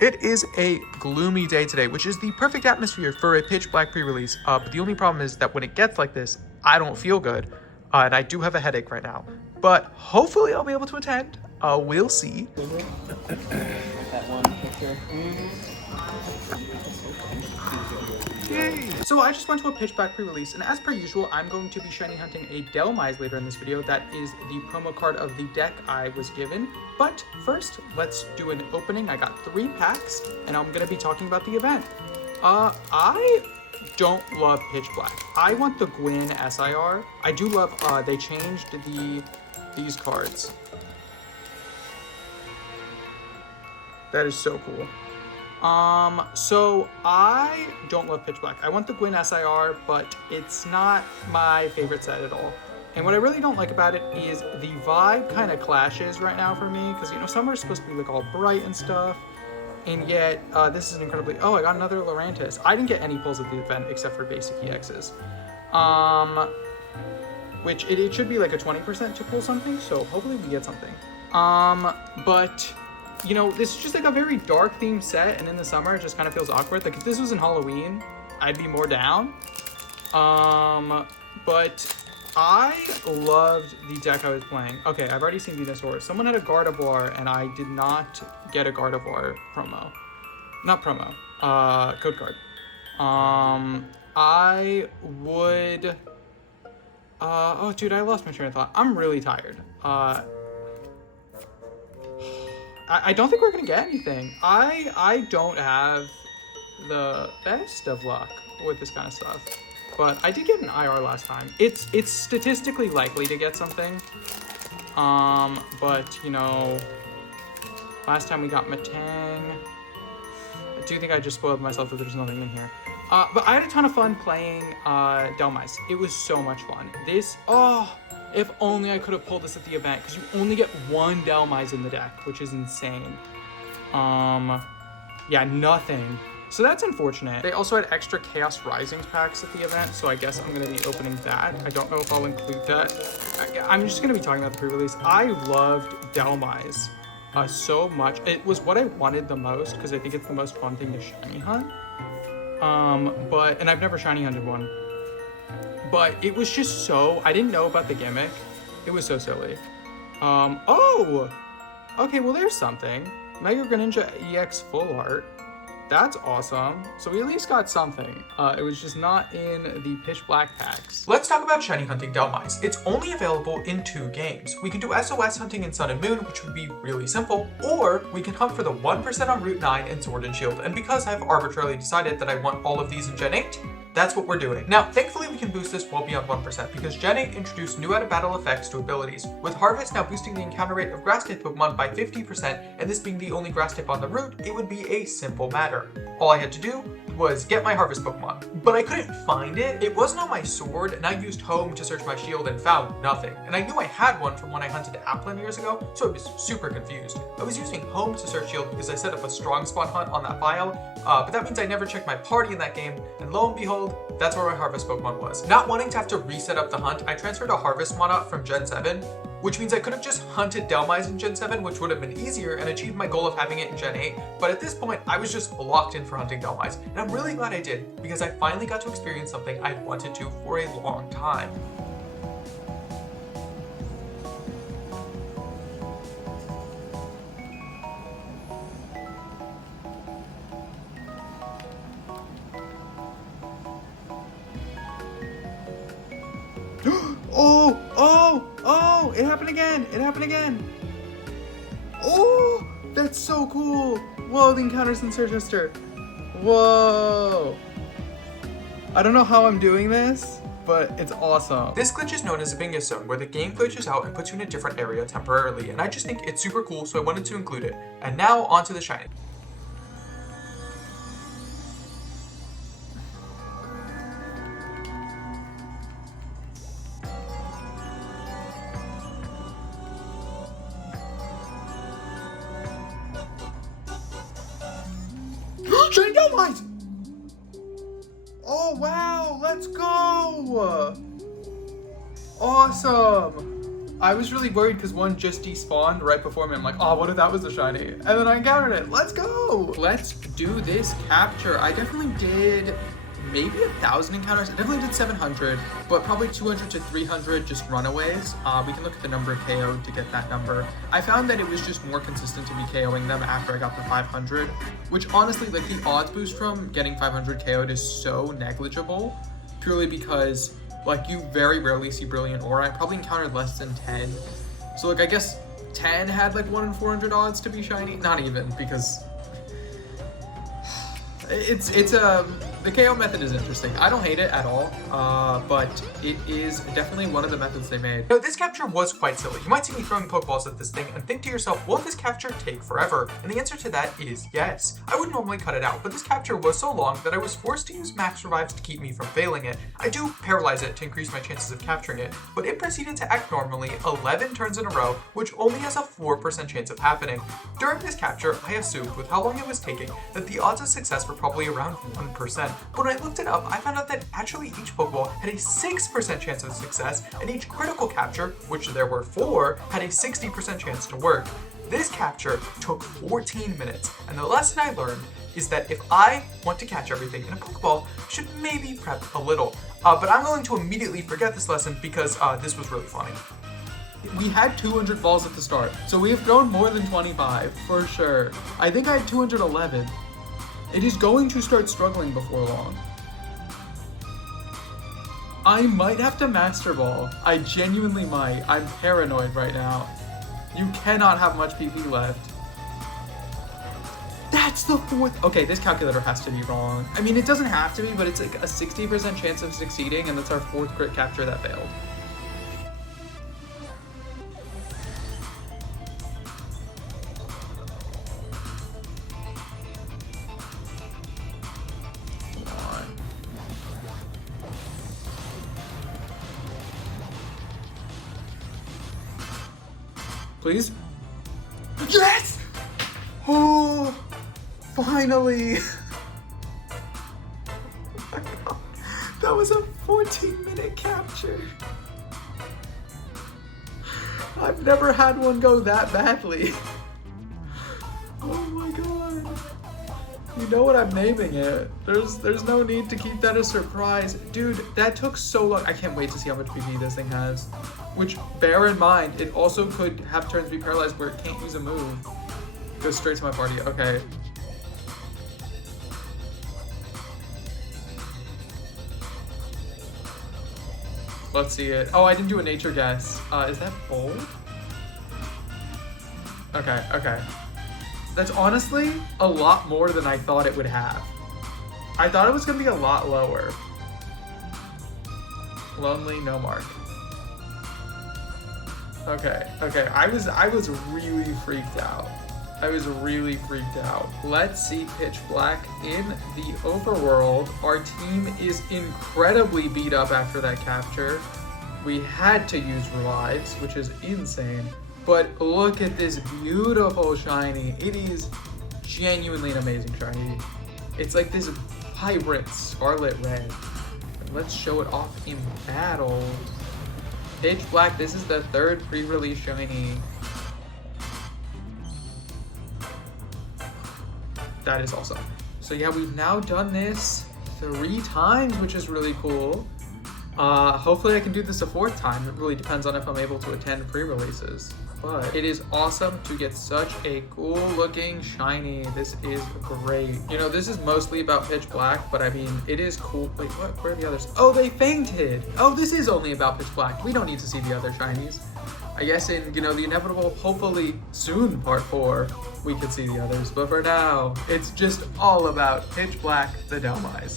It is a gloomy day today, which is the perfect atmosphere for a pitch black pre-release. But the only problem is that when it gets like this, I don't feel good. And I do have a headache right now. But hopefully I'll be able to attend. We'll see. That one picture. Yay! So I just went to a pitch black pre-release, and as per usual, I'm going to be shiny hunting a Dhelmise later in this video. That is the promo card of the deck I was given. But first, let's do an opening. I got 3 packs, and I'm going to be talking about the event. I don't love pitch black. I want the Gwyn SIR. I do love, they changed these cards. That is so cool. So I don't love pitch black. I want the Gwyn SIR, but it's not my favorite set at all. And what I really don't like about it is the vibe kind of clashes right now for me, because, you know, summer is supposed to be like all bright and stuff, and yet this is an incredibly... Oh, I got another Lorantis. I didn't get any pulls at the event except for basic EXs. Which it should be like a 20% to pull something, so hopefully we get something. But... You know, this is just like a very dark themed set, and in the summer it just kind of feels awkward. Like if this was in Halloween, I'd be more down. But I loved the deck I was playing. Okay, I've already seen Venusaur. Someone had a Gardevoir, and I did not get a Gardevoir promo. Not promo, code card. I would... oh dude, I lost my train of thought. I'm really tired. I don't think we're gonna get anything. I don't have the best of luck with this kind of stuff, but I did get an IR last time. It's statistically likely to get something, but you know, last time we got Matang. I do think I just spoiled myself that there's nothing in here. But I had a ton of fun playing Dhelmise. It was so much fun. If only I could have pulled this at the event, because you only get 1 Dhelmise in the deck, which is insane. Yeah, nothing. So that's unfortunate. They also had extra Chaos Risings packs at the event, so I guess I'm going to be opening that. I don't know if I'll include that. I'm just going to be talking about the pre-release. I loved Dhelmise so much. It was what I wanted the most, because I think it's the most fun thing to shiny hunt. And I've never shiny hunted one. But it was just so... I didn't know about the gimmick. It was so silly. Oh! Okay, well there's something. Mega Greninja EX Full Art. That's awesome. So we at least got something. It was just not in the pitch black packs. Let's talk about shiny hunting Dhelmise. It's only available in 2 games. We can do SOS hunting in Sun and Moon, which would be really simple, or we can hunt for the 1% on Route 9 in Sword and Shield. And because I've arbitrarily decided that I want all of these in Gen 8, that's what we're doing. Now, thankfully we can boost this well beyond 1% because Gen 8 introduced new out-of-battle effects to abilities, with Harvest now boosting the encounter rate of grass-type Pokemon by 50%, and this being the only grass-type on the route, it would be a simple matter. All I had to do was get my Harvest Pokemon, but I couldn't find it. It wasn't on my sword, and I used Home to search my shield and found nothing. And I knew I had one from when I hunted Applin years ago, so I was super confused. I was using Home to search shield because I set up a strong spawn hunt on that file, but that means I never checked my party in that game, and lo and behold, that's where my Harvest Pokemon was. Not wanting to have to reset up the hunt, I transferred a Harvest mana from Gen 7, which means I could have just hunted Dhelmise in Gen 7, which would have been easier and achieved my goal of having it in Gen 8, but at this point, I was just locked in for hunting Dhelmise, and I'm really glad I did, because I finally got to experience something I wanted to for a long time. Oh, it happened again. It happened again. Oh, that's so cool. Whoa, the encounters in Chichester. Whoa. I don't know how I'm doing this, but it's awesome. This glitch is known as a Bingus Zone, where the game glitches out and puts you in a different area temporarily, and I just think it's super cool, so I wanted to include it. And now, on to the shiny. Shiny Dhelmise! Oh wow, let's go! Awesome! I was really worried because one just despawned right before me. I'm like, oh, what if that was a shiny? And then I encountered it. Let's go. Let's do this capture. I definitely did maybe 1,000 encounters. I definitely did 700, but probably 200 to 300 just runaways. We can look at the number of KO'd to get that number. I found that it was just more consistent to be KOing them after I got the 500, which honestly, like the odds boost from getting 500 KO'd is so negligible, purely because like you very rarely see Brilliant Aura. I probably encountered less than 10. So like I guess 10 had like 1 in 400 odds to be shiny. Not even, because the KO method is interesting. I don't hate it at all, but it is definitely one of the methods they made. Now, this capture was quite silly. You might see me throwing Pokeballs at this thing and think to yourself, will this capture take forever? And the answer to that is yes. I would normally cut it out, but this capture was so long that I was forced to use max revives to keep me from failing it. I do paralyze it to increase my chances of capturing it, but it proceeded to act normally 11 turns in a row, which only has a 4% chance of happening. During this capture, I assumed with how long it was taking that the odds of success were probably around 1%. But when I looked it up, I found out that actually each Pokeball had a 6% chance of success, and each critical capture, which there were 4, had a 60% chance to work. This capture took 14 minutes, and the lesson I learned is that if I want to catch everything in a Pokeball, I should maybe prep a little. But I'm going to immediately forget this lesson because this was really funny. We had 200 balls at the start, so we have thrown more than 25, for sure. I think I had 211. It is going to start struggling before long. I might have to Master Ball. I genuinely might. I'm paranoid right now. You cannot have much PP left. That's the 4th. Okay, this calculator has to be wrong. I mean, it doesn't have to be, but it's like a 60% chance of succeeding, and that's our 4th crit capture that failed. Please? Yes! Oh, finally! Oh my God. That was a 14-minute capture. I've never had one go that badly. Oh my God. You know what I'm naming it. There's no need to keep that a surprise. Dude, that took so long. I can't wait to see how much PP this thing has. Which, bear in mind, it also could have turns be paralyzed where it can't use a move. Goes straight to my party. Okay. Let's see it. Oh, I didn't do a nature guess. Is that bold? Okay, okay. That's honestly a lot more than I thought it would have. I thought it was gonna be a lot lower. Lonely, no mark. Okay, okay. I was really freaked out. I was really freaked out. Let's see Pitch Black in the overworld. Our team is incredibly beat up after that capture. We had to use revives, which is insane. But look at this beautiful shiny. It is genuinely an amazing shiny. It's like this vibrant scarlet red. Let's show it off in battle. Pitch Black, this is the 3rd pre-release shiny. That is awesome. So yeah, we've now done this 3 times, which is really cool. Hopefully I can do this a 4th time. It really depends on if I'm able to attend pre-releases. But it is awesome to get such a cool looking shiny. This is great. You know, this is mostly about Pitch Black, but I mean, it is cool. Wait, what? Where are the others? Oh, they fainted. Oh, this is only about Pitch Black. We don't need to see the other shinies. I guess in, you know, the inevitable, hopefully soon, part 4, we could see the others. But for now, it's just all about Pitch Black, the Dhelmise.